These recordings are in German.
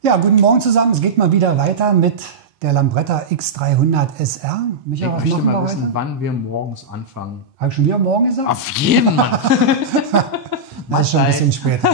Ja, guten Morgen zusammen. Es geht mal wieder weiter mit der Lambretta X300 SR. Michael, ich möchte mal wissen, wann wir morgens anfangen. Habe ich schon wieder morgen gesagt? Auf jeden Fall. Das ist schon ein bisschen später.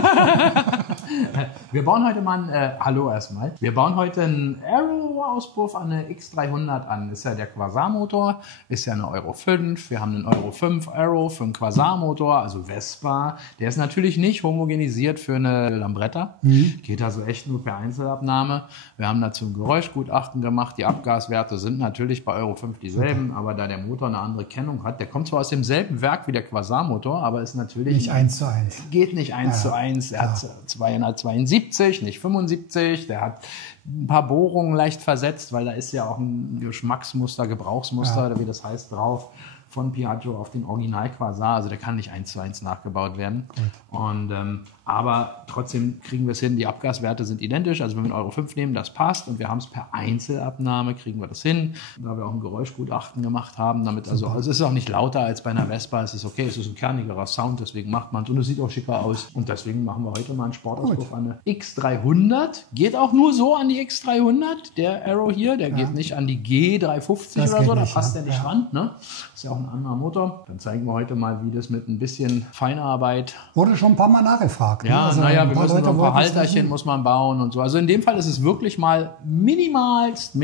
Wir bauen heute mal hallo erstmal. Wir bauen heute einen Aero-Auspuff an eine X300 an. Das ist ja der Quasar-Motor, ist ja eine Euro 5. Wir haben einen Euro 5 Aero für einen Quasar-Motor, also Vespa. Der ist natürlich nicht homogenisiert für eine Lambretta. Geht also echt nur per Einzelabnahme. Wir haben dazu ein Geräuschgutachten gemacht. Die Abgaswerte sind natürlich bei Euro 5 dieselben, aber da der Motor eine andere Kennung hat, der kommt zwar aus demselben Werk wie der Quasar-Motor, aber ist natürlich nicht 1:1. Geht nicht 1:1. Er hat 272, nicht 75. Der hat ein paar Bohrungen leicht versetzt, weil da ist ja auch ein Geschmacksmuster, Gebrauchsmuster, oder wie das heißt, drauf von Piaggio auf den Original Quasar. Also der kann nicht 1:1 nachgebaut werden. Und, aber trotzdem kriegen wir es hin. Die Abgaswerte sind identisch. Also wenn wir einen Euro 5 nehmen, das passt. Und wir haben es per Einzelabnahme, kriegen wir das hin. Da wir auch ein Geräuschgutachten gemacht haben. Damit also es ist auch nicht lauter als bei einer Vespa. Es ist okay, es ist ein kernigerer Sound. Deswegen macht man es. Und es sieht auch schicker aus. Und deswegen machen wir heute mal einen Sportauspuff an eine X300. Geht auch nur so an die X300. Der Aero hier, der geht nicht an die G350 das oder so. Nicht, da passt der nicht ran. Ne? Ist ja auch ein anderer Motor. Dann zeigen wir heute mal, wie das mit ein bisschen Feinarbeit. Wurde schon ein paar Mal nachgefragt. Ja, also naja, wir müssen noch ein paar Halterchen muss man bauen und so. Also in dem Fall ist es wirklich mal minimalst,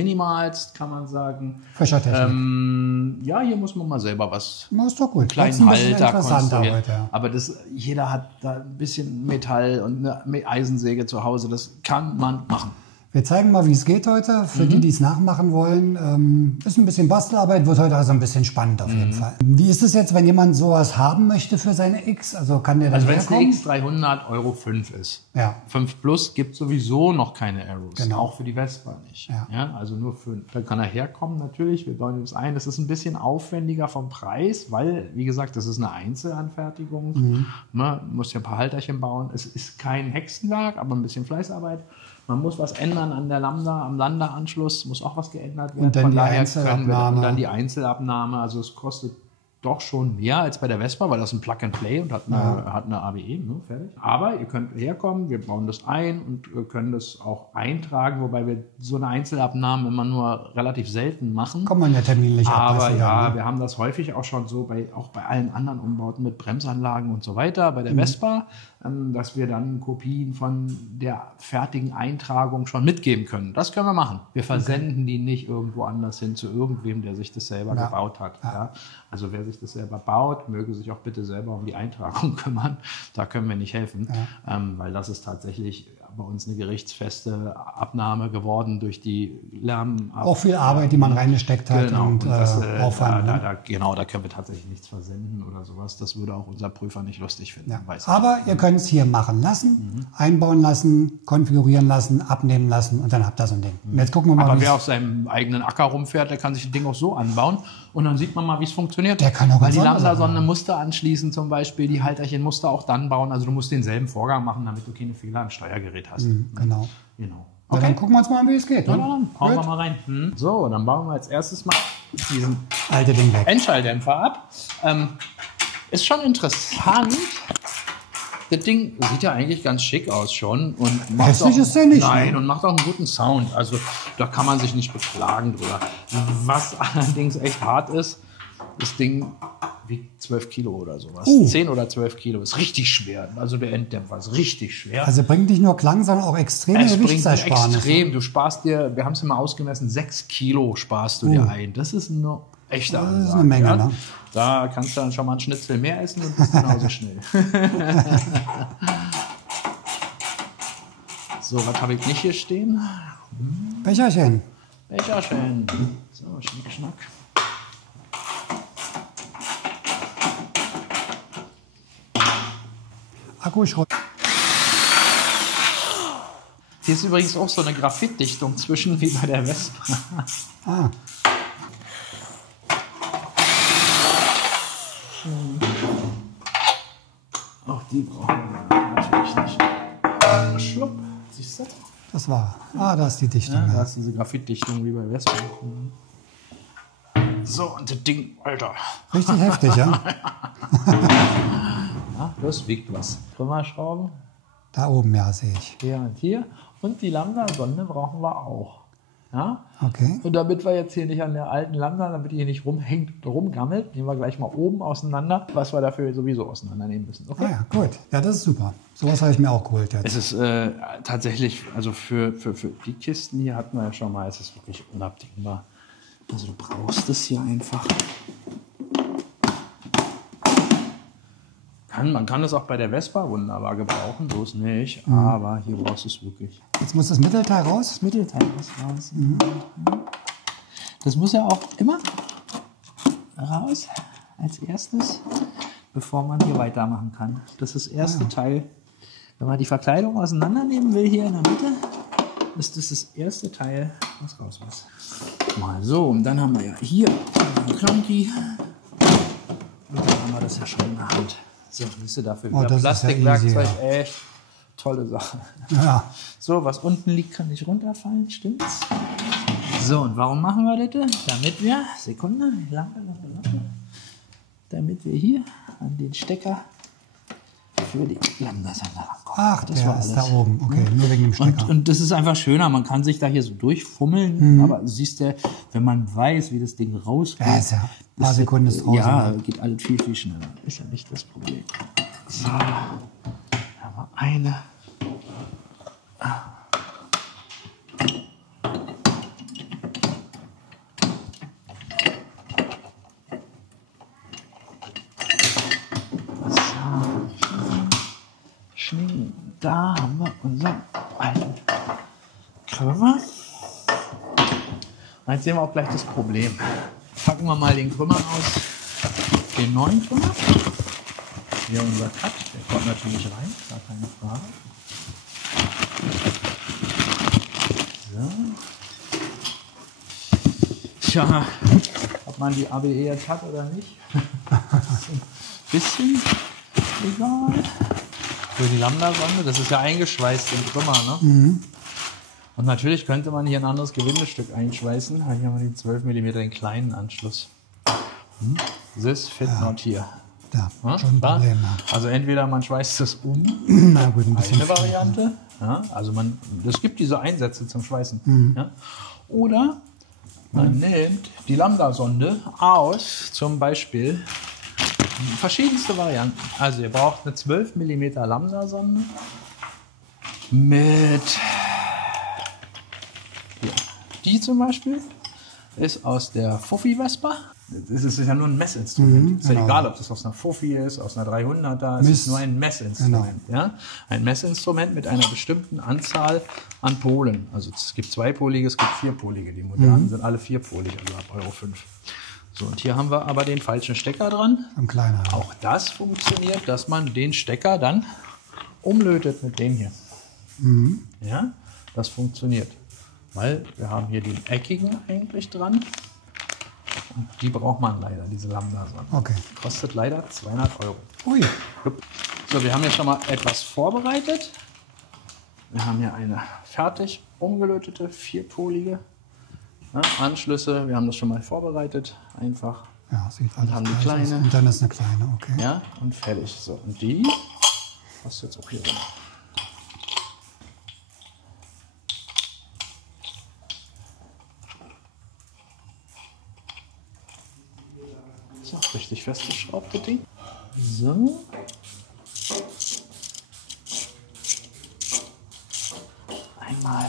kann man sagen. Fischertechnik. Ja, hier muss man mal selber was. Das ist doch gut. Kleinen Halter konstruieren. Heute, ja. Aber jeder hat da ein bisschen Metall und eine Eisensäge zu Hause. Das kann man machen. Wir zeigen mal, wie es geht heute. Für die, die es nachmachen wollen, ist ein bisschen Bastelarbeit, wird heute also ein bisschen spannend auf jeden Fall. Wie ist es jetzt, wenn jemand sowas haben möchte für seine X? Also kann der da wenn es eine X300 Euro 5 ist. Ja. 5 Plus gibt sowieso noch keine Aeros. Genau. Auch für die Vespa nicht. Ja. Also nur da kann er herkommen natürlich. Wir bauen das ein. Das ist ein bisschen aufwendiger vom Preis, weil, wie gesagt, das ist eine Einzelanfertigung. Man muss ja ein paar Halterchen bauen. Es ist kein Hexenwerk, aber ein bisschen Fleißarbeit. Man muss was ändern an der Lambda, am Lambda-Anschluss muss auch was geändert werden. Und dann Von die daher Einzelabnahme. und dann die Einzelabnahme. Also es kostet doch schon mehr als bei der Vespa, weil das ein Plug-and-Play und hat eine ABE, ne, fertig. Aber ihr könnt herkommen, wir bauen das ein und können das auch eintragen, wobei wir so eine Einzelabnahme immer nur relativ selten machen. Kann man ja terminlich Aber abpassen, ja, wir haben das häufig auch schon so, auch bei allen anderen Umbauten mit Bremsanlagen und so weiter, bei der Vespa, dass wir dann Kopien von der fertigen Eintragung schon mitgeben können. Das können wir machen. Wir versenden die nicht irgendwo anders hin zu irgendwem, der sich das selber gebaut hat. Ja. Also wer sich das selber baut, möge sich auch bitte selber um die Eintragung kümmern. Da können wir nicht helfen, weil das ist tatsächlich bei uns eine gerichtsfeste Abnahme geworden durch die auch viel Arbeit, die man reingesteckt hat. Genau, und Aufwand. Da können wir tatsächlich nichts versenden oder sowas. Das würde auch unser Prüfer nicht lustig finden. Ja. Aber ihr könnt es hier machen lassen, einbauen lassen, konfigurieren lassen, abnehmen lassen und dann habt ihr so ein Ding. Und jetzt gucken wir mal, aber wer auf seinem eigenen Acker rumfährt, der kann sich das Ding auch so anbauen und dann sieht man mal, wie es funktioniert. Der kann auch weil die Lambda-Sonne musste anschließen zum Beispiel, die Halterchen musste auch dann bauen. Also du musst denselben Vorgang machen, damit du keine Fehler am Steuergerät hast. Genau. Okay. Ja, dann gucken wir uns mal an, wie es geht. Ja, dann hauen wir mal rein. So, dann bauen wir als erstes mal diesen alte Ding weg. Endschalldämpfer ab. Ist schon interessant. Das Ding sieht ja eigentlich ganz schick aus schon. Und macht hässlich ist der nicht. Nein, und macht auch einen guten Sound. Also da kann man sich nicht beklagen drüber. Was allerdings echt hart ist, das Ding wiegt 12 Kilo oder sowas. 10 oder 12 Kilo. Ist richtig schwer. Also der Enddämpfer ist richtig schwer. Also bringt nicht nur Klang, sondern auch extreme Gewichtsersparnis. Extrem. Du sparst dir, wir haben es immer ausgemessen, 6 Kilo sparst du dir ein. Das ist eine echte Ansage. Das ist eine Menge, ne? Da kannst du dann schon mal einen Schnitzel mehr essen und bist genauso schnell. So, was habe ich nicht hier stehen? Becherchen. So, Schnick, Schnack. Akkuschrott. Hier ist übrigens auch so eine Graphitdichtung zwischen wie bei der Vespa. Auch die brauchen wir natürlich nicht. Schlupp, siehst du? Das war. Da ist die Dichtung. Ja, da ist diese Graphitdichtung wie bei Vespa. So, und das Ding, Alter. Richtig heftig, ja? Ja, das wiegt was. Trümmerschrauben. Da oben, ja, sehe ich. Hier und hier. Und die Lambda-Sonde brauchen wir auch. Ja? Okay. Und damit wir jetzt hier nicht an der alten Lambda, damit die hier nicht rumhängt, rumgammelt, nehmen wir gleich mal oben auseinander, was wir dafür sowieso auseinandernehmen müssen. Okay? Ah ja, gut. Ja, das ist super. Sowas habe ich mir auch geholt jetzt. Es ist tatsächlich, also für die Kisten hier hatten wir ja schon mal, es ist wirklich unabdingbar. Also du brauchst es hier einfach. Man kann es auch bei der Vespa wunderbar gebrauchen, so ist nicht, aber hier brauchst du es wirklich. Jetzt muss das Mittelteil raus. Das Mittelteil muss raus. Das muss ja auch immer raus als erstes, bevor man hier weitermachen kann. Das ist das erste Teil. Wenn man die Verkleidung auseinandernehmen will, hier in der Mitte, ist das das erste Teil, was raus muss. Mal so, und dann haben wir ja hier einen Clunky. Und dann haben wir das ja schon in der Hand. So, siehst du, dafür wieder Plastikwerkzeug, ja echt tolle Sache. Ja. So, was unten liegt, kann nicht runterfallen, stimmt's? So, und warum machen wir das? Damit wir, Sekunde, damit wir hier an den Stecker für die Lambda-Sender rankommen. Ach, das der ist da oben. Okay, nur wegen dem Stecker. Und das ist einfach schöner, man kann sich da hier so durchfummeln, aber du siehst ja, wenn man weiß, wie das Ding rausgeht. Ja, ist ja ein paar Sekunden ist draußen. Ja, geht alles viel, viel schneller. Ist ja nicht das Problem. So, da haben wir eine. Da haben wir unseren alten Krümmer. Und jetzt sehen wir auch gleich das Problem. Packen wir mal den Krümmer aus, den neuen Krümmer. Hier unser Cut, der kommt natürlich rein, gar keine Frage. So. Tja, ob man die ABE jetzt hat oder nicht, ist ein bisschen egal. Für die Lambda-Sonde, das ist ja eingeschweißt im Krümmer, ne? Und natürlich könnte man hier ein anderes Gewindestück einschweißen. Hier haben wir den 12 mm, den kleinen Anschluss. This fit not here. Ja, schon ein Problem. Ja. Also entweder man schweißt es um, Na gut, ein bisschen eine Variante. Ja, also es gibt diese Einsätze zum Schweißen. Ja, oder man nimmt die Lambda-Sonde aus, zum Beispiel verschiedenste Varianten. Also ihr braucht eine 12 mm Lambda-Sonde mit hier. Die zum Beispiel ist aus der Fuffi Vespa. Das ist ja nur ein Messinstrument. Ist ja egal, ob das aus einer Fuffi ist, aus einer 300er. Es ist nur ein Messinstrument. Genau. Ja? Ein Messinstrument mit einer bestimmten Anzahl an Polen. Also es gibt zweipolige, es gibt vierpolige. Die modernen sind alle vierpolig, also ab Euro 5. So, und hier haben wir aber den falschen Stecker dran. Ein kleiner. Auch das funktioniert, dass man den Stecker dann umlötet mit dem hier. Ja, das funktioniert. Weil wir haben hier den eckigen eigentlich dran. Und die braucht man leider, diese Lambda-Sonde. Okay. Kostet leider 200 Euro. Ui. So, wir haben hier schon mal etwas vorbereitet. Wir haben hier eine fertig umgelötete, vierpolige Anschlüsse. Wir haben das schon mal vorbereitet. Einfach. Ja, sieht alles haben die gleich kleine. aus. Und dann ist eine kleine, okay. Ja, und fertig. So, und die passt jetzt auch hier rein. So, richtig festgeschraubt, das Ding. So. Einmal.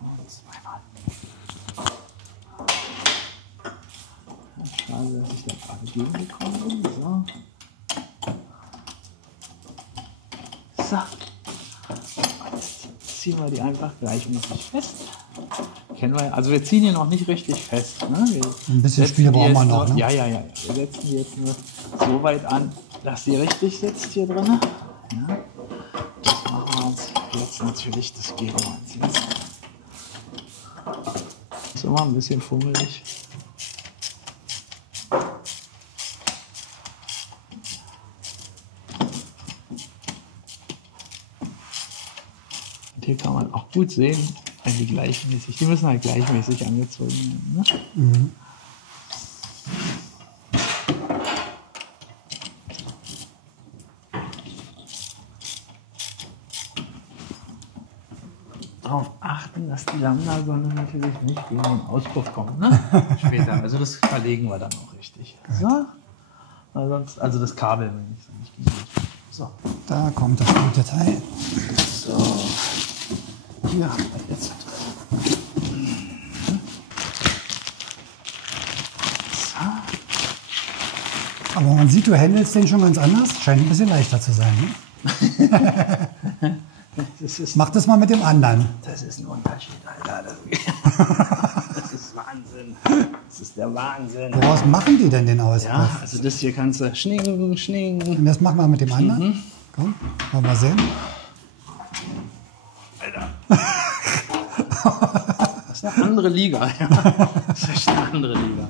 Und zweimal. Schade, dass ich da gerade gegengekommen bin. So. So. Jetzt ziehen wir die einfach gleichmäßig fest. Kennen wir, also wir ziehen hier noch nicht richtig fest. Ne? Ein bisschen Spiel brauchen wir noch. Ne? Ja. Wir setzen die jetzt nur so weit an, dass sie richtig sitzt hier drin. Ja. Das machen wir uns jetzt natürlich, das geben wir uns jetzt. Das ist immer ein bisschen fummelig. Und hier kann man auch gut sehen, wenn die gleichmäßig, die müssen halt gleichmäßig angezogen werden. Ne? darauf achten, dass die Lambda-Sonde natürlich nicht gegen den Auspuff kommt, ne? Später. Also das verlegen wir dann auch richtig. So. Weil sonst, also das Kabel, wenn ich nicht gegen den Auspuff. So. Da kommt das gute Teil. So. Hier haben wir jetzt. Aber man sieht, du handelst den schon ganz anders. Scheint ein bisschen leichter zu sein. Ne? Mach das mal mit dem anderen. Das ist ein Unterschied, Alter. Das ist Wahnsinn. Das ist der Wahnsinn. Woraus machen die denn den Auspuff? Ja, also das hier kannst du schningen, schningen. Und das machen wir mit dem anderen. Komm, wollen wir sehen. Alter. Das ist eine andere Liga. Ja. Das ist echt eine andere Liga.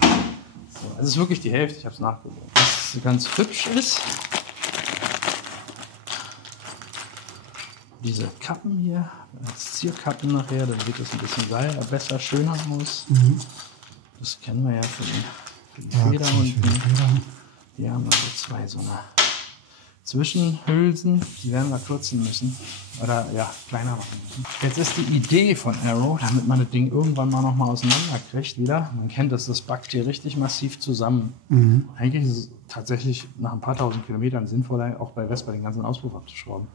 So, also es ist wirklich die Hälfte, ich habe es nachgeguckt. Was ganz hübsch ist, diese Kappen hier, als Zierkappen nachher, dann sieht das ein bisschen geiler, besser, schöner aus. Das kennen wir ja für die Feder unten. Die haben also zwei so eine Zwischenhülsen, die werden wir kürzen müssen. Oder ja, kleiner machen müssen. Jetzt ist die Idee von Arrow, damit man das Ding irgendwann mal nochmal auseinander kriegt wieder. Man kennt das backt hier richtig massiv zusammen. Eigentlich ist es tatsächlich nach ein paar tausend Kilometern sinnvoller, auch bei Vespa den ganzen Auspuff abzuschrauben.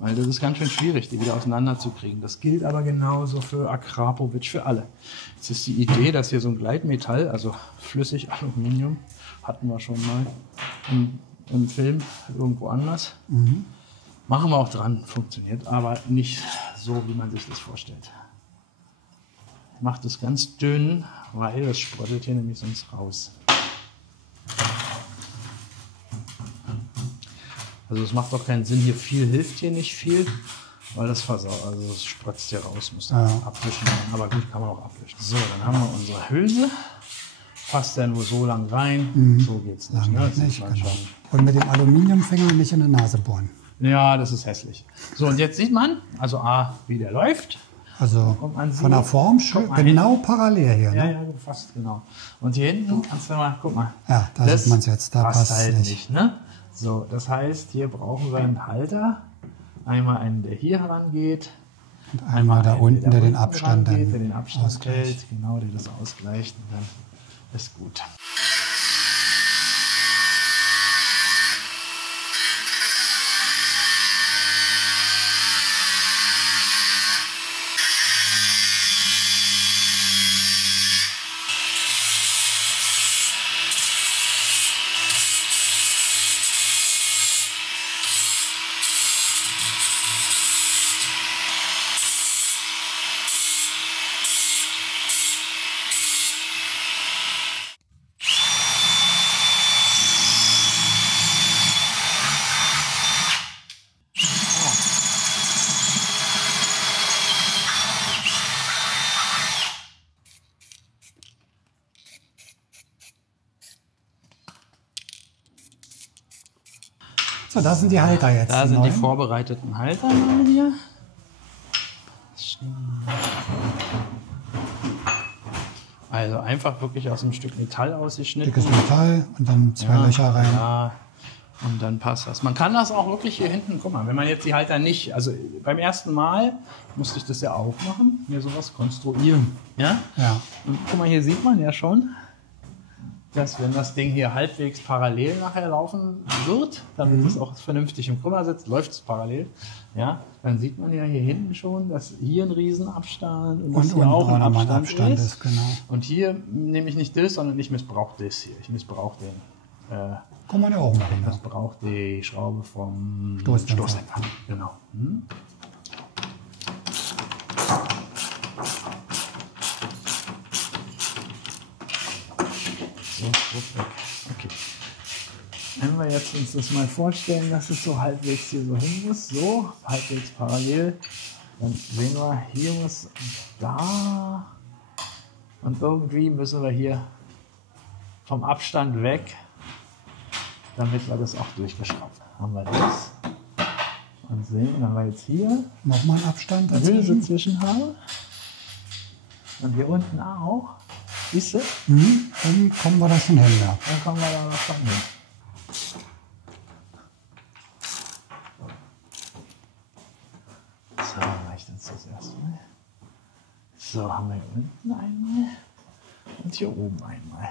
Weil das ist ganz schön schwierig, die wieder auseinanderzukriegen. Das gilt aber genauso für Akrapovic, für alle. Jetzt ist die Idee, dass hier so ein Gleitmetall, also flüssig Aluminium, hatten wir schon mal im Film irgendwo anders. Machen wir auch dran, funktioniert, aber nicht so, wie man sich das vorstellt. Ich mache das ganz dünn, weil das spröttelt hier nämlich sonst raus. Also es macht doch keinen Sinn, hier viel hilft hier nicht viel, weil das versaut, also das spritzt hier raus, muss dann abwischen, aber gut, kann man auch abwischen. So, dann haben wir unsere Hülse, passt ja nur so lang rein, so geht's nicht, ne? Das sieht man schon. Und mit dem Aluminiumfinger nicht in der Nase bohren. Ja, das ist hässlich. So, und jetzt sieht man, also A, wie der läuft. Also von der Form schon genau parallel hier. Ja, Ne? ja, fast genau. Und hier hinten kannst du mal, guck mal. Ja, da sieht man es jetzt, da passt halt nicht. nicht. Ne? So, das heißt, hier brauchen wir einen Halter. Einmal einen, der hier herangeht. Und einmal da unten, der den Abstand dann der den Abstand ausgleicht. hält. Genau, der das ausgleicht. Und dann ist gut. So, das sind die Halter jetzt. Da sind die neuen. vorbereiteten Halter mal hier. Also einfach wirklich aus einem Stück Metall ausgeschnitten. Dickes Metall und dann zwei Löcher rein. Ja, und dann passt das. Man kann das auch wirklich hier hinten, guck mal, wenn man jetzt die Halter nicht, also beim ersten Mal musste ich das ja auch machen, mir sowas konstruieren. Ja? Ja. Und guck mal, hier sieht man ja schon, dass wenn das Ding hier halbwegs parallel nachher laufen wird, damit es auch vernünftig im Krümmer sitzt, läuft es parallel, ja, dann sieht man ja hier hinten schon, dass hier ein Riesenabstand und dass hier auch ein Abstand ist. Genau. Und hier nehme ich nicht das, sondern ich missbrauche das hier. Ich missbrauche Kann man ja auch machen. das braucht die Schraube vom Stoßdämpfer. Stoßdämpfer. Genau. So, weg. Okay. Wenn wir jetzt uns das mal vorstellen, dass es so halbwegs hier so hin muss, so halbwegs parallel, dann sehen wir, hier muss da und irgendwie müssen wir hier vom Abstand weg, damit wir das auch durchgeschraubt haben. Wir das und sehen, wenn wir jetzt hier Nochmal einen Abstand eine Hülse dazwischen. zwischen haben und hier unten auch, siehst du? Dann kommen wir da schon hin, ja. Dann kommen wir da noch schon hin. So, reicht uns das erstmal. So, haben wir hier unten einmal und hier oben einmal.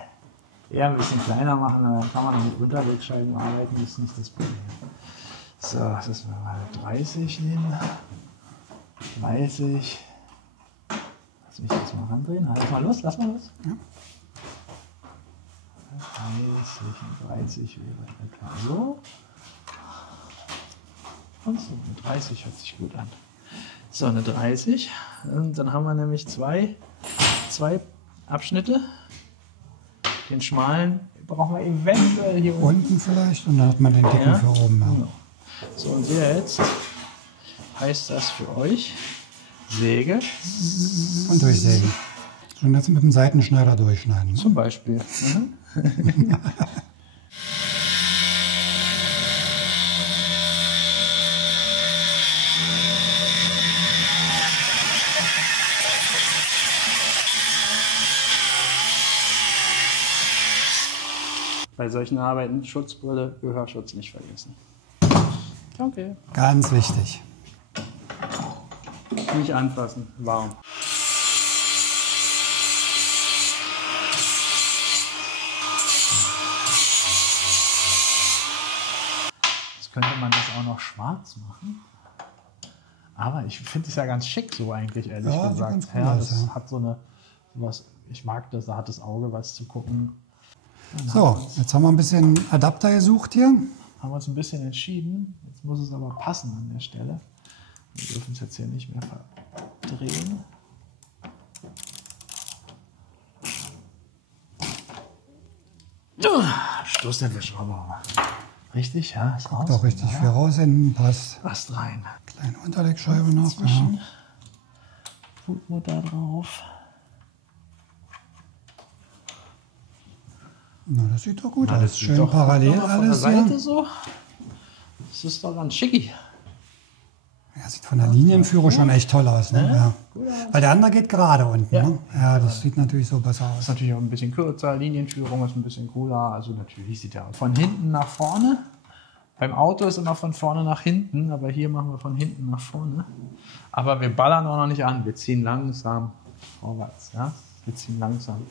Eher ein bisschen kleiner machen, aber dann kann man mit Unterlegscheiben arbeiten, das ist nicht das Problem. So, das ist mal 30 nehmen. 30. Lass mich jetzt mal randrehen. Halt mal los, lass mal los. Ja. 30 und 30 wäre etwa so. Und so, eine 30 hört sich gut an. So, eine 30. Und dann haben wir nämlich zwei Abschnitte. Den schmalen brauchen wir eventuell hier unten vielleicht und dann hat man den dicken für oben. Ja. Genau. So, und jetzt heißt das für euch Säge. Und durchsägen. Und jetzt mit dem Seitenschneider durchschneiden. Zum Beispiel. Bei solchen Arbeiten Schutzbrille, Gehörschutz nicht vergessen. Okay. Ganz wichtig. Nicht anfassen, warm. Jetzt könnte man das auch noch schwarz machen. Aber ich finde es ja ganz schick so eigentlich, ehrlich gesagt. Ja, das hat so eine, was, ich mag das, da hat das Auge was zu gucken. So, jetzt haben wir ein bisschen Adapter gesucht hier. Haben wir uns ein bisschen entschieden. Jetzt muss es aber passen an der Stelle. Wir dürfen es jetzt hier nicht mehr verdrehen. Stoßdämpferschrauber. Richtig, ja, ist raus. Doch richtig viel raus, hinten passt. Passt rein. Kleine Unterlegscheibe noch. Ja. Hutmutter drauf. Na, das sieht doch gut aus. Schön parallel alles von der Seite so. Das ist doch ganz schicki. Ja, sieht von der Linienführung schon echt toll aus. Ne? Ja. Weil der andere geht gerade unten. Ja. Ne? Ja, das sieht natürlich so besser aus. Ist natürlich auch ein bisschen kürzer, Linienführung ist ein bisschen cooler. Also natürlich sieht er von hinten nach vorne. Beim Auto ist immer von vorne nach hinten, aber hier machen wir von hinten nach vorne. Aber wir ballern auch noch nicht an. Wir ziehen langsam vorwärts. Ja? Wir ziehen langsam.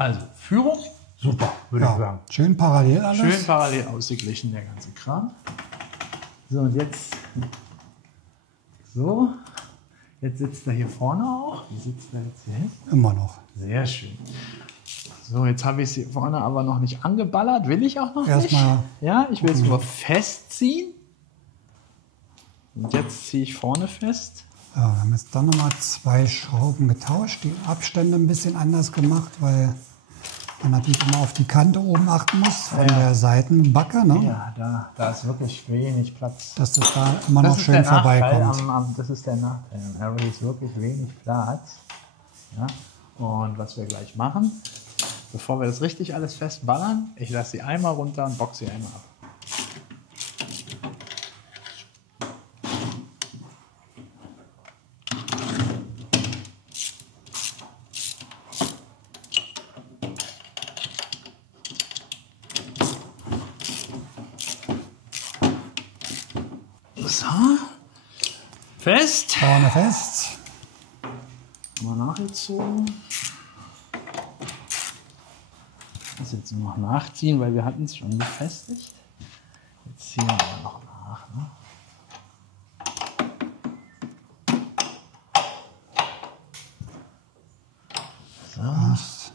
Also, Führung, super, würde ich sagen. Schön parallel alles. Schön parallel ausgeglichen, der ganze Kram. So, und jetzt so. Jetzt sitzt er hier vorne auch. Wie sitzt er jetzt hier hin? Immer noch. Sehr schön. So, jetzt habe ich es hier vorne aber noch nicht angeballert. Will ich auch noch Erstmal nicht. Ja, ich will es nur festziehen. Und jetzt ziehe ich vorne fest. Ja, wir haben jetzt dann nochmal 2 Schrauben getauscht, die Abstände ein bisschen anders gemacht, weil man natürlich immer auf die Kante oben achten muss, von der Seitenbacke. Ne? Ja, da ist wirklich wenig Platz. Dass das da immer noch schön vorbeikommt. Das ist der Nachteil. Am Arrow ist wirklich wenig Platz. Ja? Und was wir gleich machen, bevor wir das richtig alles festballern, ich lasse sie einmal runter und boxe sie einmal ab. So, fest. Vorne fest. Mal nachgezogen. Das jetzt nur noch nachziehen, weil wir hatten es schon befestigt. Jetzt ziehen wir aber noch nach. Ne? So. Passt.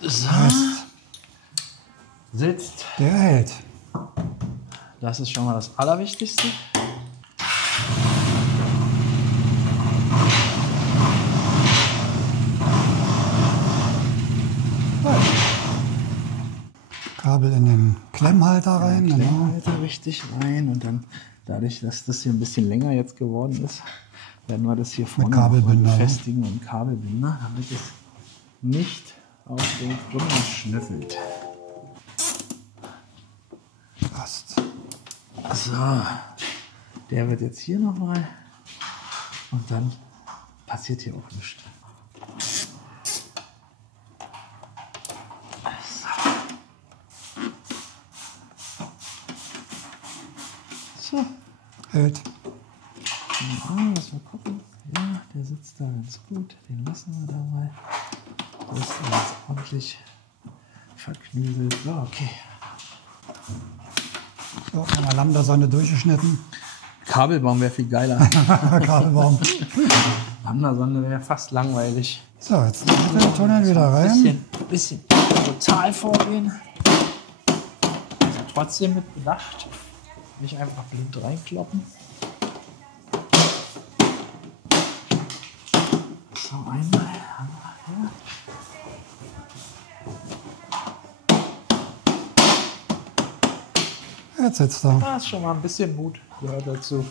So. Sitzt. Der hält. Das ist schon mal das Allerwichtigste. Kabel in den Klemmhalter rein. Klemmhalter richtig rein und dann dadurch, dass das hier ein bisschen länger jetzt geworden ist, werden wir das hier vorne Kabelbinder befestigen und Kabelbinder, damit es nicht auf den Gründer schnüffelt. Passt. So, der wird jetzt hier nochmal Und dann passiert hier auch nichts. So. Hält. Lass mal gucken. Ja, der sitzt da ganz gut. Den lassen wir da mal. Das ist jetzt ordentlich verknügelt. So, okay. So, mal Lambda-Sonde durchgeschnitten. Kabelbaum wäre viel geiler. Kabelbaum. Lambda-Sonde wäre fast langweilig. So, jetzt den Tunnel wieder rein. Bisschen total vorgehen. Also trotzdem mit Bedacht. Nicht einfach blind reinkloppen. So, einmal. Ja. Jetzt sitzt er. Da ist schon mal ein bisschen Mut, gehört dazu.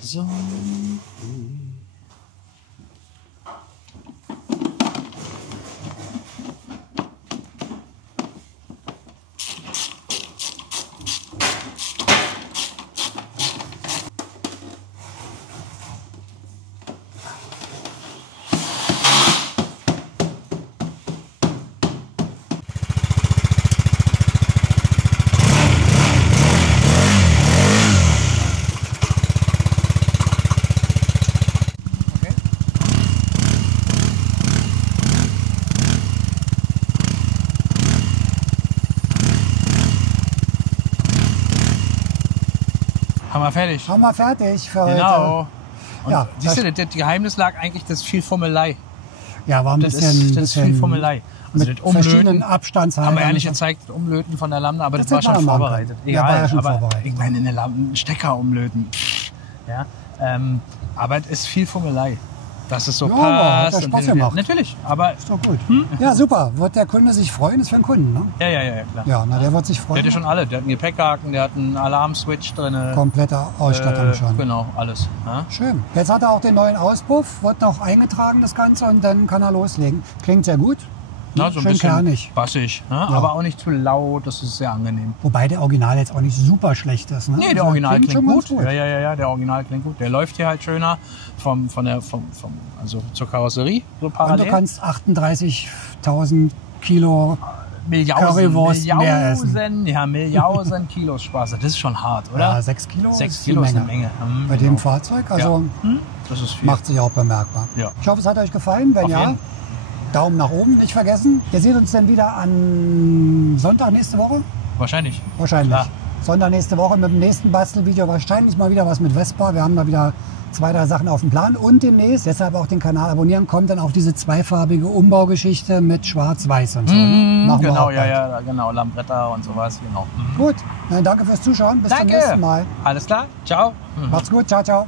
So. Haben wir fertig. Haben wir fertig für heute. Genau. Und Ja, siehst du, das Geheimnis lag eigentlich, das viel Fummelei. Ja, war ein Das bisschen, ist viel Fummelei. Also mit das Umlöten verschiedenen Abstandshaltern. haben wir ja nicht gezeigt, das Umlöten von der Lambda, aber das war hätten wir schon noch machen vorbereitet. können. Ja, war ja schon aber vorbereitet. ich meine, eine Lambda, Stecker umlöten. Ja, aber es ist viel Fummelei. Dass es so Ja, aber hat passt. ja und Spaß hin und her. gemacht. Natürlich, aber Ist doch gut. Ja, super. Wird der Kunde sich freuen? Ist für den Kunden, ne? ja, klar. Ja, na, der wird sich Der freuen. hat ja schon alle. Der hat einen Gepäckhaken, der hat einen Alarmswitch drin. Komplette Ausstattung schon. Genau, alles. Ja? Schön. Jetzt hat er auch den neuen Auspuff, wird noch eingetragen, das Ganze, und dann kann er loslegen. Klingt sehr gut. Na, so ein Schön bisschen kernig. bassig, ne? Aber auch nicht zu laut, das ist sehr angenehm. Wobei der Original jetzt auch nicht super schlecht ist. Ne? Nee, der Also, Original klingt schon ganz gut. Ja, der Original klingt gut. Der läuft hier halt schöner also zur Karosserie, so Und parallel. du kannst 38.000 Kilo Currywurst mehr essen. Milliarden Kilos Spaß. Das ist schon hart, oder? Ja, 6 Kilo 6 ist Kilo eine ist eine Menge. Menge. Bei dem Fahrzeug. Also Das ist viel. macht sich auch bemerkbar. Ja. Ich hoffe, es hat euch gefallen. Wenn Auf ja, jeden. Daumen nach oben, nicht vergessen. Ihr seht uns dann wieder am Sonntag nächste Woche. Wahrscheinlich. Wahrscheinlich. Klar. Sonntag nächste Woche mit dem nächsten Bastelvideo. Wahrscheinlich mal wieder was mit Vespa. Wir haben da wieder 2, 3 Sachen auf dem Plan. Und demnächst, deshalb auch den Kanal abonnieren, kommt dann auch diese zweifarbige Umbaugeschichte mit Schwarz-Weiß und so. Ne? Machen wir auch bald. Genau. Lambretta und sowas, genau. Gut, dann danke fürs Zuschauen. Bis zum Danke. nächsten Mal. Alles klar? Ciao. Macht's gut. Ciao, ciao.